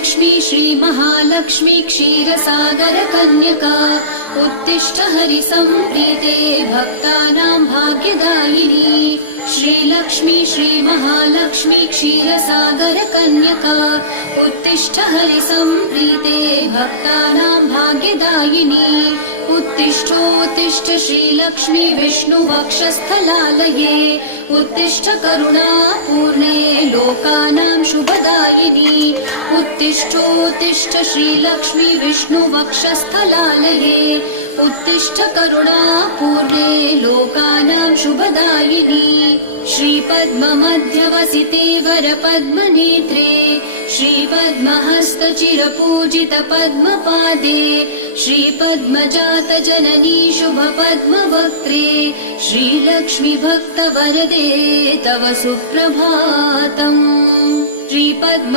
श्रीलक्ष्मी श्रीमहालक्ष्मी क्षीरसागर कन्यका उत्तिष्ठ हरिसम्प्रीते भक्तानां भाग्यदायिनी। श्रीलक्ष्मी श्रीमहालक्ष्मी क्षीरसागर कन्यका उत्तिष्ठ हरिसम्प्रीते भक्तानां भाग्यदायिनी। उत्तिष्ठोत्तिष्ठ श्रीलक्ष्मी विष्णुवक्षस्थलालये उत्तिष्ठ करुणापूर्णे लोकानां शुभदायिनी। उत्तिष्ठोत्तिष्ठ श्रीलक्ष्मी विष्णुवक्षस्थलालये उत्तिष्ठ करुणापूर्णे लोकानां शुभदायिनी। श्रीपद्ममध्यवसिते वरपद्मनेत्रे श्रीपद्महस्तचिरपूजित पद्मपादे श्रीपद्मजातजननी शुभपद्मवक्त्रे श्रीलक्ष्मी भक्तवरदे तव सुप्रभातम्। श्रीपद्म